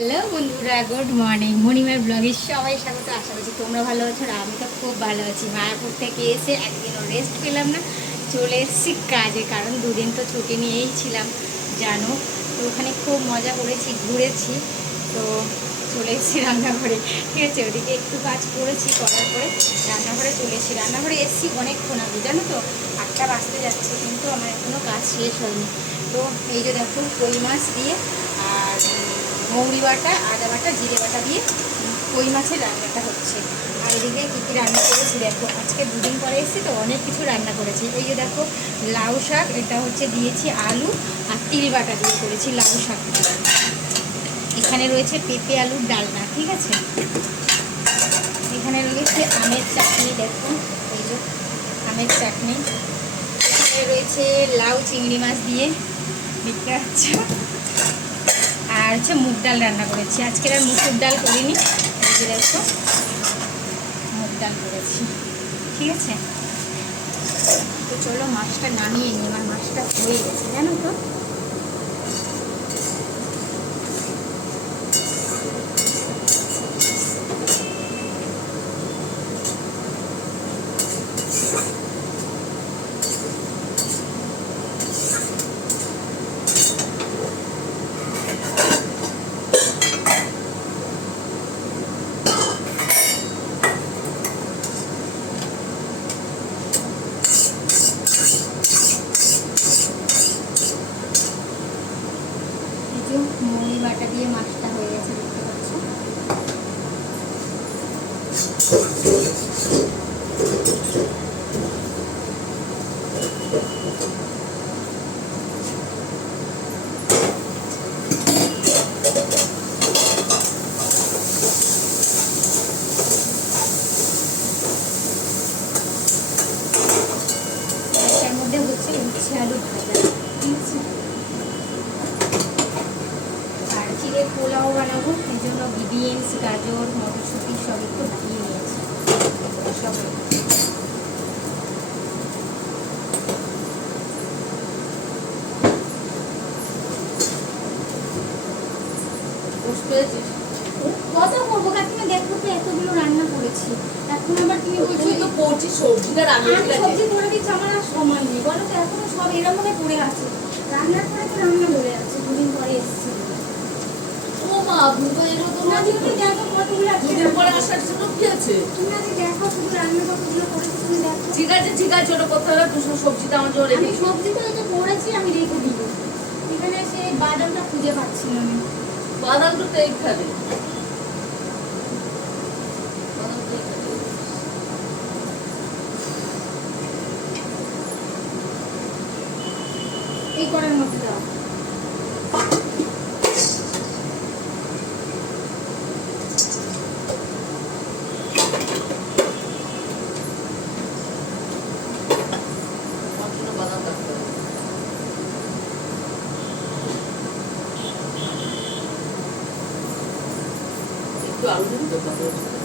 Hello বন্ধুরা good morning মণিমার ব্লগে সবাই স্বাগত। আশা করছি তোমরা ভালো আছো আর আমি তো খুব ভালো আছি। মায়াপুর থেকে এসে একদিনও রেস্ট পেলাম না, চলে এসেছি কাজে, কারণ দুদিন তো ছুটি নিয়েই ছিলাম, জানো? তো ওখানে খুব মজা করেছি, ঘুরেছি, তো চলে এসেছি রান্নাঘরে। ঠিক আছে, ওদিকে একটু কাজ করেছি, করার পরে রান্নাঘরে চলে এসেছি। রান্নাঘরে এসেছি অনেকক্ষণ আগে, জানো তো? আটটা বাজতে যাচ্ছে, কিন্তু আমার এখনও কাজ শেষ হয়নি। তো এই যে দেখো, কই মাছ দিয়ে মৌরি বাটা, আদা বাটা, জিরে বাটা দিয়ে কই মাছের রান্নাটা হচ্ছে। আর এদিকে কী কী রান্না করেছি দেখো, আজকে দুদিন পরে এসেছি তো অনেক কিছু রান্না করেছি। এই যে দেখো, লাউ শাক, এটা হচ্ছে দিয়েছি আলু আর তিল বাটা দিয়ে করেছি লাউ শাক। এখানে রয়েছে পেঁপে আলুর ডালনা, ঠিক আছে? এখানে রয়েছে আমের চাটনি দেখুন এই যে আমের চাটনি। এখানে রয়েছে লাউ চিংড়ি মাছ দিয়ে, দেখতে পাচ্ছ? আর হচ্ছে মুগ ডাল রান্না করেছি। আজকের আর মুসুর ডাল করিনি। এই একটু দেখো, মুগ ডাল করেছি। ঠিক আছে? তো চলো মাছটা নামিয়ে নিই। আমার মাছটা হয়ে গেছে, জানো তো এই যে মুড়ি বাটা দিয়ে মাছটা হয়ে গেছে দেখতে পাচ্ছ এটার মধ্যে হচ্ছে উচ্ছে আলু ভাজা ঠিক আছে আর চিড়ে পোলাও বানাবো এই জন্য বিনস গাজর মটরশুঁটি সব একটু ভাজিয়ে নিয়েছি সব কত করব কাকিমা দেখো তো এতগুলো রান্না করেছি। এখন আবার তুমি বলছো তো করছিস সবজিটা রান্না আমি সবজি করে দিচ্ছি আমার আর সময় নেই। বলো তো এখনও সব এরকমই পড়ে আছে। রান্নার পরে তো রান্না হয়ে যাচ্ছে দুদিন পরে এসেছি। ও মা ভুতো এলো তোমরা যদি দেখো কতগুলো দুদিন পরে আসার জন্য কি আছে? তোমরা যে দেখো শুধু রান্না কতগুলো করেছি তুমি দেখো। ঠিক আছে ঠিক আছে ওটা করতে হবে? দুশো সবজিটা আমার জন্য রেখে সবজি তো এই যে করেছি আমি রেখে দিব এখানে সে বাদামটা খুঁজে পাচ্ছি না আমি। তো এইখানে। এই করার মধ্যে দাও আমার জন্য বাদাম কাটতে হবে। একটু আলু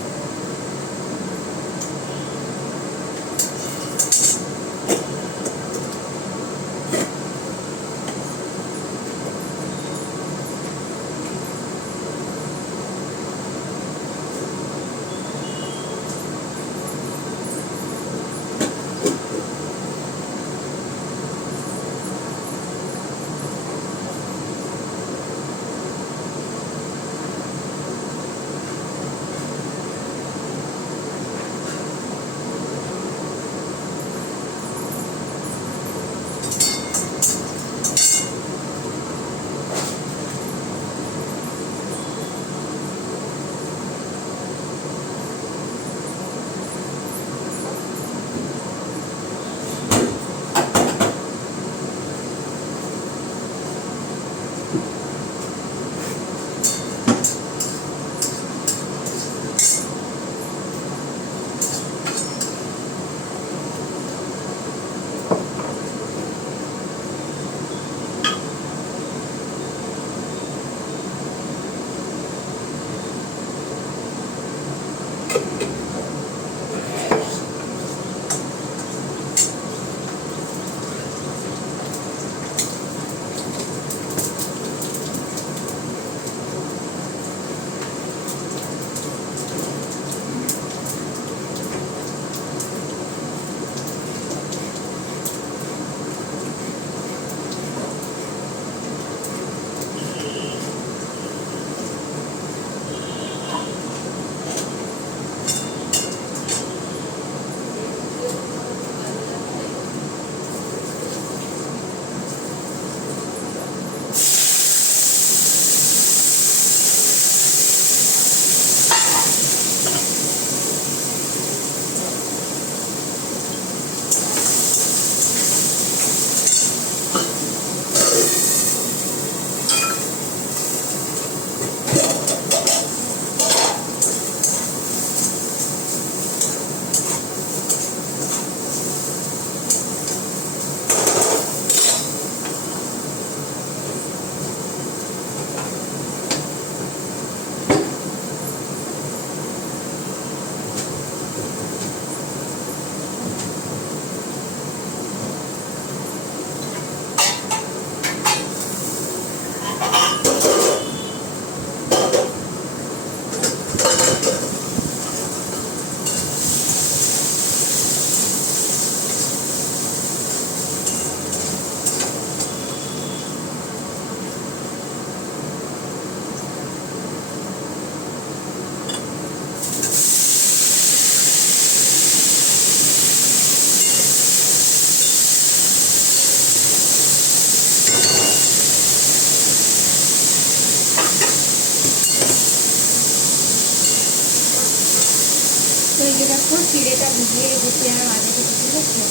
ভিজিয়ে রেখেছি আমার মাঝে ঠিক আছে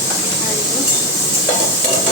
আর এই যে তো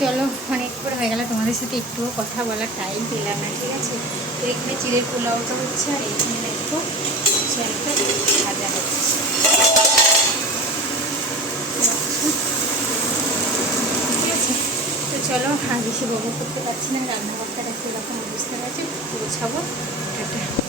চলো, অনেক করে হয়ে গেল, তোমাদের সাথে একটুও কথা বলার টাইম পেলাম না, ঠিক আছে? তো এখানে চিড়ের পোলাওটা হচ্ছে, আর এখানে দেখো চালটা ভাজা হচ্ছে। ঠিক আছে? তো চলো, আর বেশি বকবক করতে পারছি না, রান্নাঘরটা দেখতে এরকম অবস্থা আছে পৌঁছাবো টাটা।